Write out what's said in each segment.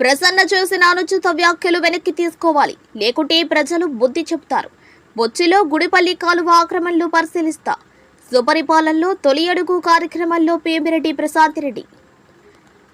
ప్రసన్న చేసిన అనుచిత వ్యాఖ్యలు వెనక్కి తీసుకోవాలి, లేకుంటే ప్రజలు బుద్ధి చెప్తారు. బొచ్చిలో గుడిపల్లి కాలువ ఆక్రమణలు పరిశీలిస్తా. సుపరిపాలనలో తొలి అడుగు కార్యక్రమంలో పేమిరెడ్డి ప్రశాంత్ రెడ్డి.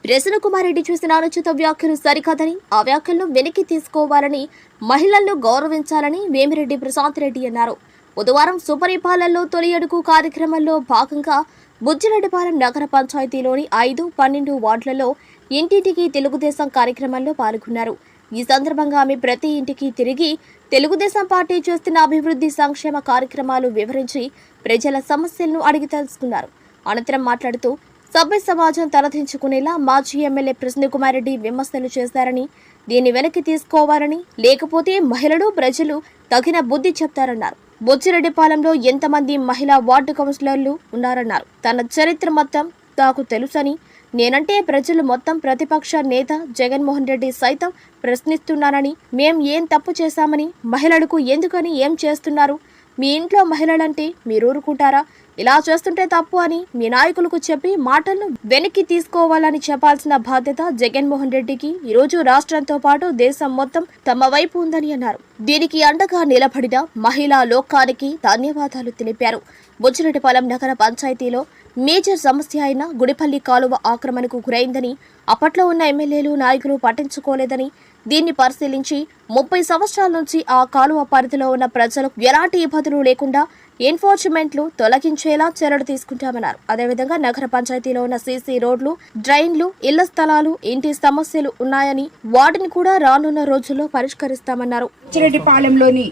ప్రసన్న కుమార్ రెడ్డి చేసిన అనుచిత వ్యాఖ్యలు సరికాదని, ఆ వ్యాఖ్యలను వెనక్కి తీసుకోవాలని, మహిళలను గౌరవించాలని వేమిరెడ్డి ప్రశాంత్ రెడ్డి అన్నారు. బుధవారం సుపరిపాలనలో తొలి అడుగు కార్యక్రమంలో భాగంగా బుజ్జిరెడ్డిపాలెం నగర పంచాయతీలోని 5, 12 వార్డులలో ఇంటింటికి తెలుగుదేశం కార్యక్రమంలో పాల్గొన్నారు. ఈ సందర్భంగా ఆమె ప్రతి ఇంటికి తిరిగి తెలుగుదేశం పార్టీ చేస్తున్న అభివృద్ధి సంక్షేమ కార్యక్రమాలు వివరించి ప్రజల సమస్యలను అడిగి తెలుసుకున్నారు. అనంతరం మాట్లాడుతూ సభ్య సమాజం తలదించుకునేలా మాజీ ఎమ్మెల్యే ప్రసన్న కుమార్ రెడ్డి విమర్శలు చేశారని, దీన్ని వెనక్కి తీసుకోవాలని, లేకపోతే మహిళలు ప్రజలు తగిన బుద్ధి చెప్తారన్నారు. బొచ్చిరెడ్డిపాలెంలో ఎంతమంది మహిళా వార్డు కౌన్సిలర్లు ఉన్నారన్నారు. తన చరిత్ర మొత్తం తాకు తెలుసని, నేనంటే ప్రజలు మొత్తం ప్రతిపక్ష నేత జగన్మోహన్ రెడ్డి సైతం ప్రశ్నిస్తున్నానని, మేం ఏం తప్పు చేశామని, మహిళలకు ఎందుకని ఏం చేస్తున్నారు, మీ ఇంట్లో మహిళలంటే మీరు ఊరుకుంటారా, ఇలా చేస్తుంటే తప్పు అని మీ నాయకులకు చెప్పి మాటలను వెనక్కి తీసుకోవాలని చెప్పాల్సిన బాధ్యత జగన్మోహన్ రెడ్డికి ఈరోజు రాష్ట్రంతో పాటు దేశం మొత్తం తమ వైపు ఉందని అన్నారు. దీనికి అండగా నిలబడిన మహిళా లోకానికి ధన్యవాదాలు తెలిపారు. బుజ్జిరెడ్డిపాలెం నగర పంచాయతీలో మేజర్ సమస్య అయిన గుడిపల్లి కాలువ ఆక్రమణకు గురైందని, అప్పట్లో ఉన్న ఎమ్మెల్యేలు నాయకులు పట్టించుకోలేదని, దీన్ని పరిశీలించి 30 సంవత్సరాల నుంచి ఆ కాలువ పరిధిలో ఉన్న ప్రజలకు ఎలాంటి ఇబ్బందులు లేకుండా ఎన్ఫోర్స్మెంట్లు తొలగించేలా చర్యలు తీసుకుంటామన్నారు. అదేవిధంగా నగర పంచాయతీలో ఉన్న సీసీ రోడ్లు, డ్రైన్లు, ఇళ్ల స్థలాలు, ఇంటి సమస్యలు ఉన్నాయని, వాటిని కూడా రానున్న రోజుల్లో పరిష్కరిస్తామన్నారు. బుచ్చిరెడ్డిపాలెంలోని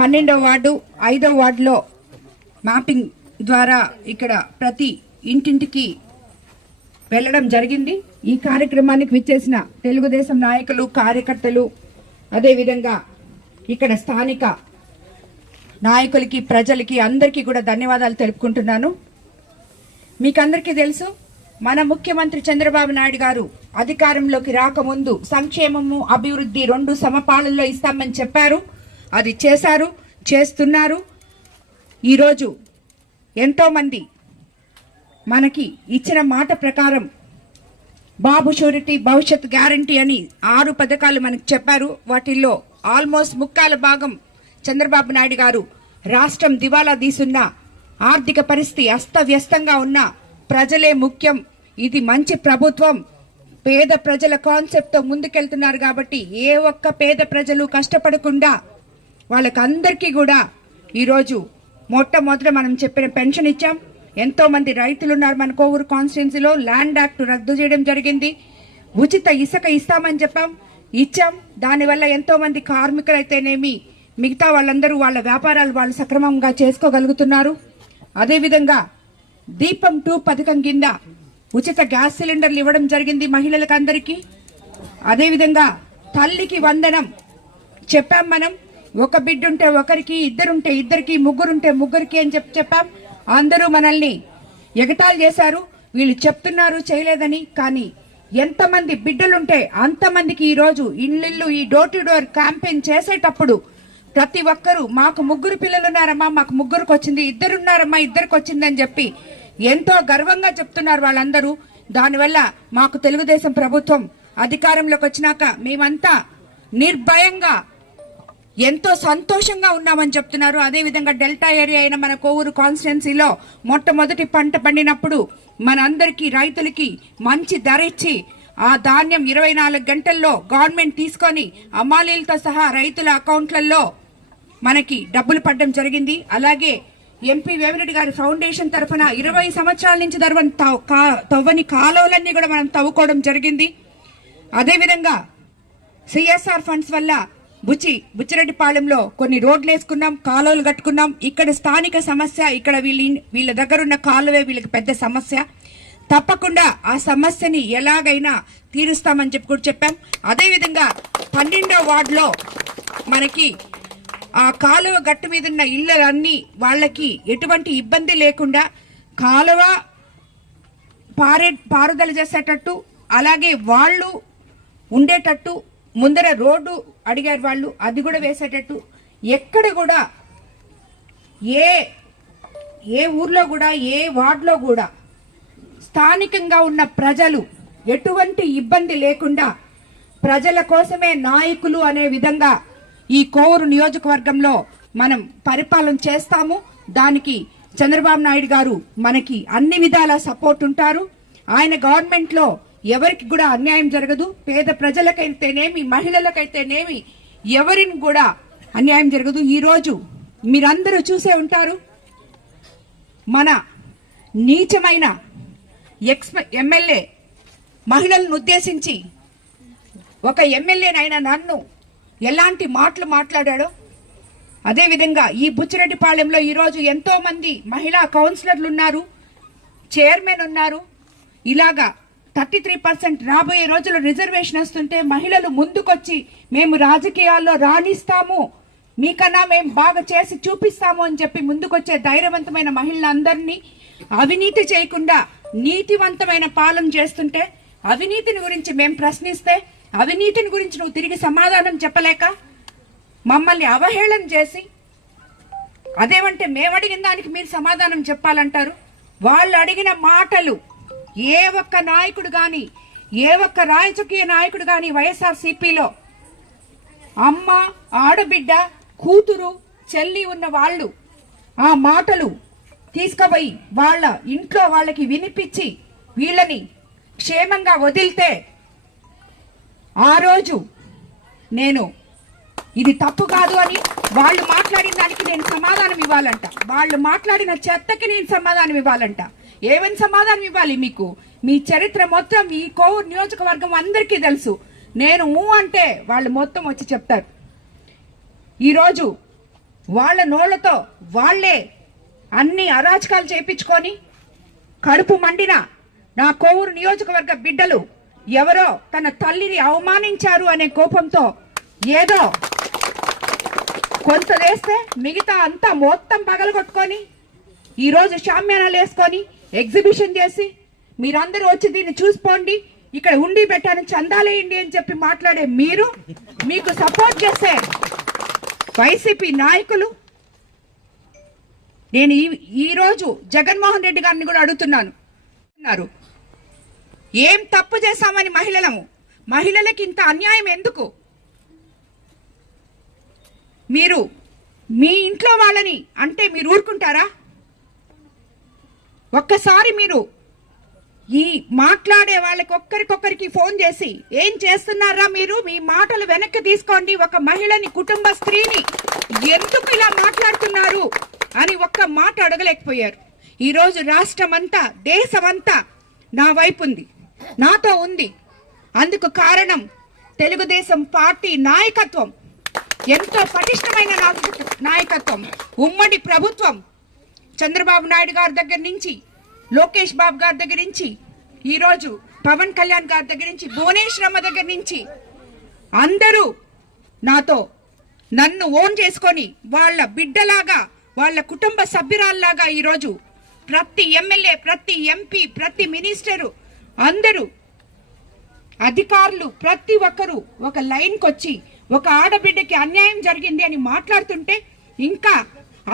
12వ వార్డు, 5వ వార్డులో మ్యాపింగ్ ద్వారా ఇక్కడ ప్రతి ఇంటింటికి వెళ్లడం జరిగింది. ఈ కార్యక్రమానికి విచ్చేసిన తెలుగుదేశం నాయకులు, కార్యకర్తలు, అదేవిధంగా ఇక్కడ స్థానిక నాయకులకి, ప్రజలకి అందరికీ కూడా ధన్యవాదాలు తెలుపుకుంటున్నాను. మీకందరికీ తెలుసు, మన ముఖ్యమంత్రి చంద్రబాబు నాయుడు గారు అధికారంలోకి రాకముందు సంక్షేమము, అభివృద్ధి 2 సమపాలనలో ఇస్తామని చెప్పారు. అది చేశారు, చేస్తున్నారు. ఈరోజు ఎంతోమంది మనకి ఇచ్చిన మాట ప్రకారం బాబు షూరిటీ, భవిష్యత్ గ్యారంటీ అని 6 పథకాలు మనకు చెప్పారు. వాటిల్లో ఆల్మోస్ట్ 3/4 చంద్రబాబు నాయుడు గారు రాష్ట్రం దివాలా తీసున్న, ఆర్థిక పరిస్థితి అస్తవ్యస్తంగా ఉన్న, ప్రజలే ముఖ్యం, ఇది మంచి ప్రభుత్వం, పేద ప్రజల కాన్సెప్ట్తో ముందుకెళ్తున్నారు. కాబట్టి ఏ ఒక్క పేద ప్రజలు కష్టపడకుండా వాళ్ళకందరికీ కూడా ఈరోజు మొట్టమొదట మనం చెప్పిన పెన్షన్ ఇచ్చాం. ఎంతో మంది రైతులు ఉన్నారు మన కోవూరు కాన్స్టిట్యున్సీలో. ల్యాండ్ యాక్ట్ రద్దు చేయడం జరిగింది. ఉచిత ఇసుక ఇస్తామని చెప్పాం, ఇచ్చాం. దానివల్ల ఎంతో మంది కార్మికులు అయితేనేమి, మిగతా వాళ్ళందరూ వాళ్ళ వ్యాపారాలు వాళ్ళు సక్రమంగా చేసుకోగలుగుతున్నారు. అదేవిధంగా దీపం 2 పథకం కింద ఉచిత గ్యాస్ సిలిండర్లు ఇవ్వడం జరిగింది మహిళలకు అందరికీ. అదేవిధంగా తల్లికి వందనం చెప్పాం మనం. ఒక బిడ్డ ఉంటే ఒకరికి, ఇద్దరుంటే ఇద్దరికి, ముగ్గురుంటే ముగ్గురికి అని చెప్పాం. అందరూ మనల్ని ఎగతాళి చేశారు, వీళ్ళు చెప్తున్నారు చేయలేదని. కానీ ఎంతమంది బిడ్డలుంటే అంతమందికి ఈరోజు ఇల్లు ఈ డోర్ టు డోర్ క్యాంపెయిన్ చేసేటప్పుడు ప్రతి ఒక్కరూ మాకు 3 పిల్లలు ఉన్నారమ్మా, మాకు 3కి వచ్చింది, 2 ఉన్నారమ్మా, 2కి వచ్చిందని చెప్పి ఎంతో గర్వంగా చెప్తున్నారు వాళ్ళందరూ. దానివల్ల మాకు తెలుగుదేశం ప్రభుత్వం అధికారంలోకి వచ్చినాక మేమంతా నిర్భయంగా ఎంతో సంతోషంగా ఉన్నామని చెప్తున్నారు. అదేవిధంగా డెల్టా ఏరియా అయిన మన కోవూరు కాన్స్టిట్యున్సీలో మొట్టమొదటి పంట పండినప్పుడు మనందరికీ రైతులకి మంచి ధర ఇచ్చి ఆ ధాన్యం 24 గంటల్లో గవర్నమెంట్ తీసుకొని అమ్మాలీలతో సహా రైతుల అకౌంట్లలో మనకి డబ్బులు పడడం జరిగింది. అలాగే ఎంపీ వేమిరెడ్డి గారి ఫౌండేషన్ తరఫున 20 సంవత్సరాల నుంచి తవ్వని కాలువలన్నీ కూడా మనం తవ్వుకోవడం జరిగింది. అదేవిధంగా సిఎస్ఆర్ ఫండ్స్ వల్ల బుచ్చిరెడ్డిపాలెంలో కొన్ని రోడ్లు వేసుకున్నాం, కాలువలు కట్టుకున్నాం. ఇక్కడ స్థానిక సమస్య, ఇక్కడ వీళ్ళ దగ్గర ఉన్న కాలువే వీళ్ళకి పెద్ద సమస్య. తప్పకుండా ఆ సమస్యని ఎలాగైనా తీరుస్తామని చెప్పి కూడా చెప్పాం. అదేవిధంగా 12వ వార్డులో మనకి ఆ కాలువ గట్టు మీద ఉన్న ఇళ్ళన్నీ వాళ్ళకి ఎటువంటి ఇబ్బంది లేకుండా కాలువ పారుదల చేసేటట్టు, అలాగే వాళ్ళు ఉండేటట్టు ముందర రోడ్డు అడిగారు వాళ్ళు, అది కూడా వేసేటట్టు. ఎక్కడ కూడా ఏ ఊర్లో కూడా, ఏ వార్డులో కూడా స్థానికంగా ఉన్న ప్రజలు ఎటువంటి ఇబ్బంది లేకుండా ప్రజల కోసమే నాయకులు అనే విధంగా ఈ కోవూరు నియోజకవర్గంలో మనం పరిపాలన చేస్తాము. దానికి చంద్రబాబు నాయుడు గారు మనకి అన్ని విధాల సపోర్ట్ ఉంటారు. ఆయన గవర్నమెంట్ లో ఎవరికి కూడా అన్యాయం జరగదు. పేద ప్రజలకైతేనేమి, మహిళలకైతేనేమి ఎవరిని కూడా అన్యాయం జరగదు. ఈ రోజు మీరందరూ చూసే ఉంటారు, మన నీచమైన ఎమ్మెల్యే మహిళలను ఉద్దేశించి ఒక ఎమ్మెల్యేనైనా నన్ను ఎలాంటి మాటలు మాట్లాడాడో, అదేవిధంగా ఈ బుచ్చిరెడ్డిపాళెంలో ఈరోజు ఎంతో మంది మహిళా కౌన్సిలర్లు ఉన్నారు, చైర్మన్ ఉన్నారు. ఇలాగా 33% రాబోయే రోజుల్లో రిజర్వేషన్ వస్తుంటే మహిళలు ముందుకొచ్చి మేము రాజకీయాల్లో రాణిస్తాము, మీకన్నా మేము బాగా చేసి చూపిస్తాము అని చెప్పి ముందుకొచ్చే ధైర్యవంతమైన మహిళలందరినీ అవినీతి చేయకుండా నీతివంతమైన పాలన చేస్తుంటే, అవినీతిని గురించి మేము ప్రశ్నిస్తే అవినీతిని గురించి నువ్వు తిరిగి సమాధానం చెప్పలేక మమ్మల్ని అవహేళన చేసి, అదేమంటే మేము అడిగిన దానికి మీరు సమాధానం చెప్పాలంటారు. వాళ్ళు అడిగిన మాటలు ఏ ఒక్క నాయకుడు గాని, ఏ ఒక్క రాజకీయ నాయకుడు గాని వైఎస్ఆర్సీపీలో అమ్మ, ఆడబిడ్డ, కూతురు, చెల్లి ఉన్న వాళ్ళు ఆ మాటలు తీసుకుపోయి వాళ్ళ ఇంట్లో వాళ్ళకి వినిపించి వీళ్ళని క్షేమంగా వదిలితే ఆ రోజు నేను ఇది తప్పు కాదు అని వాళ్ళు మాట్లాడిన దానికి నేను సమాధానం ఇవ్వాలంట. వాళ్ళు మాట్లాడిన చెత్తకి నేను సమాధానం ఇవ్వాలంట. ఏమని సమాధానం ఇవ్వాలి? మీకు మీ చరిత్ర మొత్తం ఈ కోవూరు నియోజకవర్గం అందరికీ తెలుసు. నేను అంటే వాళ్ళు మొత్తం వచ్చి చెప్తారు. ఈరోజు వాళ్ళ నోళ్లతో వాళ్లే అన్ని అరాచకాలు చేయించుకొని కడుపు మండిన నా కోవూరు నియోజకవర్గ బిడ్డలు ఎవరో తన తల్లిని అవమానించారు అనే కోపంతో ఏదో కొంత వేస్తే మిగతా అంతా మొత్తం పగలగొట్టుకొని ఈరోజు షామ్యానాలు వేసుకొని ఎగ్జిబిషన్ చేసి మీరందరూ వచ్చి దీన్ని చూసిపోండి, ఇక్కడ ఉండి పెట్టాను, చందాలేయండి అని చెప్పి మాట్లాడే మీరు, మీకు సపోర్ట్ చేసే వైసీపీ నాయకులు. నేను ఈ రోజు జగన్మోహన్ రెడ్డి గారిని కూడా అడుగుతున్నాను, ఏం తప్పు చేశామని మహిళలకి ఇంత అన్యాయం ఎందుకు? మీరు మీ ఇంట్లో వాళ్ళని అంటే మీరు ఊరుకుంటారా? ఒక్కసారి మీరు ఈ మాట్లాడే వాళ్ళకి ఒక్కరికొక్కరికి ఫోన్ చేసి ఏం చేస్తున్నారా మీరు, మీ మాటలు వెనక్కి తీసుకోండి, ఒక మహిళని, కుటుంబ స్త్రీని ఎందుకు ఇలా మాట్లాడుతున్నారు అని ఒక్క మాట అడగలేకపోయారు. ఈరోజు రాష్ట్రమంతా, దేశమంతా నా వైపు ఉంది, నాతో ఉంది. అందుకు కారణం తెలుగుదేశం పార్టీ నాయకత్వం, ఎంతో పటిష్టమైన నాయకత్వం, ఉమ్మడి ప్రభుత్వం. చంద్రబాబు నాయుడు గారి దగ్గర నుంచి, లోకేష్ బాబు గారి దగ్గర నుంచి, ఈరోజు పవన్ కళ్యాణ్ గారి దగ్గర నుంచి, భువనేశ్వరమ్మ దగ్గర నుంచి అందరూ నన్ను ఓన్ చేసుకొని వాళ్ళ బిడ్డలాగా, వాళ్ళ కుటుంబ సభ్యురాల్లాగా ఈరోజు ప్రతి ఎమ్మెల్యే, ప్రతి ఎంపీ, ప్రతి మినిస్టరు, అందరూ అధికారులు ప్రతి ఒక్కరూ ఒక లైన్కి వచ్చి ఒక ఆడబిడ్డకి అన్యాయం జరిగింది అని మాట్లాడుతుంటే ఇంకా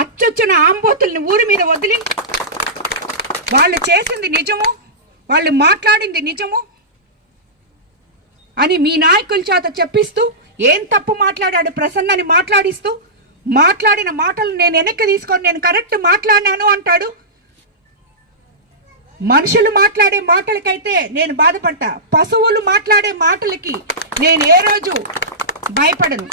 అచ్చొచ్చిన ఆంబోతుల్ని ఊరి మీద వదిలి వాళ్ళు చేసింది నిజము, వాళ్ళు మాట్లాడింది నిజము అని మీ నాయకుల చేత చెప్పిస్తూ, ఏం తప్పు మాట్లాడాడు ప్రసన్నని మాట్లాడిస్తూ, మాట్లాడిన మాటలు నేను వెనక్కి తీసుకొని నేను కరెక్ట్ మాట్లాడినాను అంటాడు. మనుషులు మాట్లాడే మాటలకైతే నేను బాధపడతా, పశువులు మాట్లాడే మాటలకి నేను ఏ రోజు భయపడను.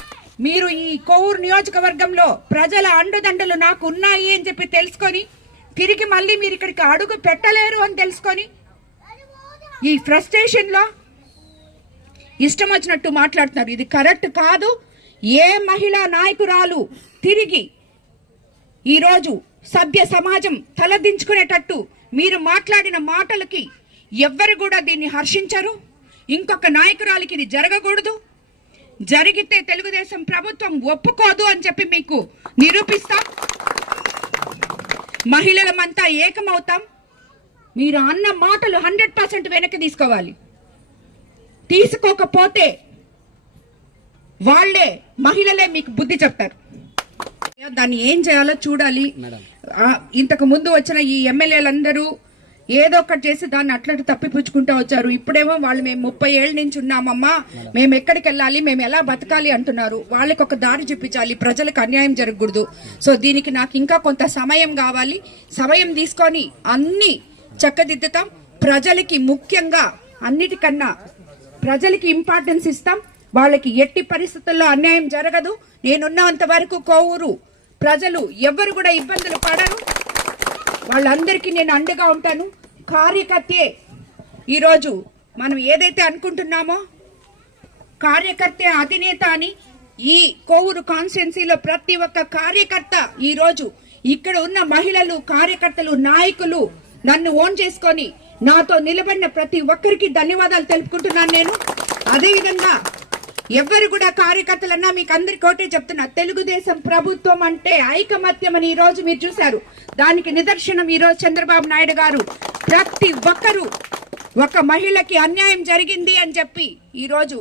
మీరు ఈ కోవూరు నియోజకవర్గంలో ప్రజల అండదండలు నాకు ఉన్నాయి అని చెప్పి తెలుసుకొని తిరిగి మళ్ళీ మీరు ఇక్కడికి అడుగు పెట్టలేరు అని తెలుసుకొని ఈ ఫ్రస్ట్రేషన్ లో ఇష్టం వచ్చినట్టు మాట్లాడుతున్నారు. ఇది కరెక్ట్ కాదు. ఏ మహిళా నాయకురాలు తిరిగి ఈరోజు సభ్య సమాజం తలదించుకునేటట్టు మీరు మాట్లాడిన మాటలకి ఎవ్వరు కూడా దీన్ని హర్షించరు. ఇంకొక నాయకురాలికి ఇది జరగకూడదు. జరిగితే తెలుగుదేశం ప్రభుత్వం ఒప్పుకోదు అని చెప్పి మీకు నిరూపిస్తాం. మహిళలమంతా ఏకమవుతాం. మీరు అన్న మాటలు 100% వెనక్కి తీసుకోవాలి. తీసుకోకపోతే వాళ్లే, మహిళలే మీకు బుద్ధి చెప్తారు. దాన్ని ఏం చేయాలో చూడాలి. ఇంతకు ముందు వచ్చిన ఈ ఎమ్మెల్యేలందరూ ఏదో ఒకటి చేసి దాన్ని అట్లటి తప్పిపుచ్చుకుంటూ వచ్చారు. ఇప్పుడేమో వాళ్ళు మేము 30 ఏళ్ళ నుంచి ఉన్నామమ్మా, మేము ఎక్కడికి వెళ్ళాలి, మేము ఎలా బతకాలి అంటున్నారు. వాళ్ళకి ఒక దారి చూపించాలి, ప్రజలకు అన్యాయం జరగకూడదు. సో దీనికి నాకు ఇంకా కొంత సమయం కావాలి. సమయం తీసుకొని అన్ని చక్కదిద్దుతాం. ప్రజలకి ముఖ్యంగా అన్నిటికన్నా ప్రజలకి ఇంపార్టెన్స్ ఇస్తాం. వాళ్ళకి ఎట్టి పరిస్థితుల్లో అన్యాయం జరగదు. నేనున్నంత వరకు కోవూరు ప్రజలు ఎవ్వరు కూడా ఇబ్బందులు పడరు. వాళ్ళందరికీ నేను అండగా ఉంటాను. కార్యకర్తే ఈరోజు మనం ఏదైతే అనుకుంటున్నామో కార్యకర్తే అధినేత అని ఈ కోవూరు కాన్స్టిట్యున్సీలో ప్రతి ఒక్క కార్యకర్త ఈరోజు ఇక్కడ ఉన్న మహిళలు, కార్యకర్తలు, నాయకులు నన్ను ఓన్ చేసుకొని నాతో నిలబడిన ప్రతి ఒక్కరికి ధన్యవాదాలు తెలుపుకుంటున్నాను. నేను అదేవిధంగా ఎవరు కూడా కార్యకర్తలన్నా మీకు అందరికి ఒకటే చెప్తున్నా, తెలుగుదేశం ప్రభుత్వం అంటే ఐకమత్యం అని ఈ రోజు మీరు చూశారు. దానికి నిదర్శనం ఈ రోజు చంద్రబాబు నాయుడు గారు ప్రతి ఒక్కరూ ఒక మహిళకి అన్యాయం జరిగింది అని చెప్పి ఈ రోజు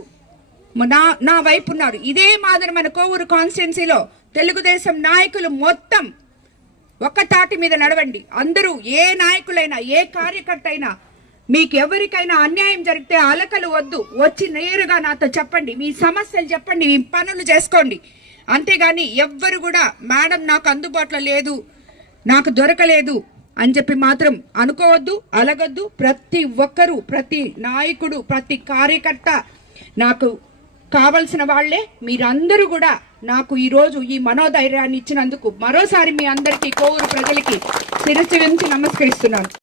నా వైపు ఉన్నారు. ఇదే మాదిరి మన కోవూరు కాన్స్టిట్యున్సీలో తెలుగుదేశం నాయకులు మొత్తం ఒక్క తాటి మీద నడవండి. అందరూ ఏ నాయకులైనా ఏ కార్యకర్త అయినా మీకు ఎవరికైనా అన్యాయం జరిగితే అలకలు వద్దు, వచ్చి నేరుగా నాతో చెప్పండి, మీ సమస్యలు చెప్పండి, మీ పనులు చేసుకోండి. అంతేగాని ఎవ్వరు కూడా మేడం నాకు అందుబాటులో లేదు, నాకు దొరకలేదు అని చెప్పి మాత్రం అనుకోవద్దు, అలగొద్దు. ప్రతి ఒక్కరూ, ప్రతి నాయకుడు, ప్రతి కార్యకర్త నాకు కావలసిన వాళ్లే. మీరందరూ కూడా నాకు ఈ రోజు ఈ మనోధైర్యాన్ని ఇచ్చినందుకు మరోసారి మీ అందరికీ కోవూరు ప్రజలకి శిరస్సు వంచి నమస్కరిస్తున్నాను.